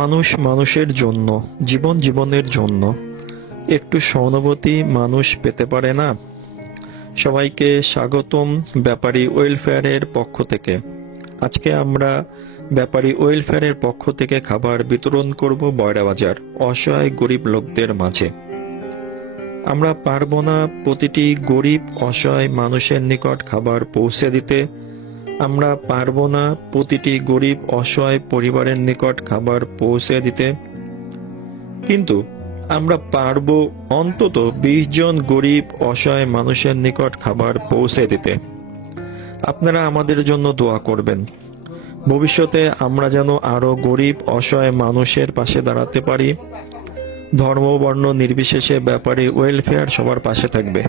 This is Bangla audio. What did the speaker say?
মানুষ মানুষের জন্য, জীবন জীবনের জন্য একটু সহানুভূতি মানুষ পেতে পারে না? সবাইকে স্বাগতম ব্যাপারী ওয়েলফেয়ারের পক্ষ থেকে। আজকে আমরা ব্যাপারী ওয়েলফেয়ারের পক্ষ থেকে খাবার বিতরণ করব বয়রা বাজার অসহায় গরিব লোকদের মাঝে। আমরা পারবো না প্রতিটি গরিব অসহায় মানুষের নিকট খাবার পৌঁছে দিতে। আমরা পারবো না প্রতিটি গরিব অসহায় পরিবারের নিকট খাবার পৌঁছে দিতে, কিন্তু আমরা পারবো অন্তত 20 জন গরিব অসহায় মানুষের নিকট খাবার পৌঁছে দিতে। আপনারা আমাদের জন্য দোয়া করবেন। ভবিষ্যতে আমরা যেন আরো গরিব অসহায় মানুষের পাশে দাঁড়াতে পারি। ধর্ম বর্ণ নির্বিশেষে ব্যাপারী ওয়েলফেয়ার সবার পাশে থাকবে।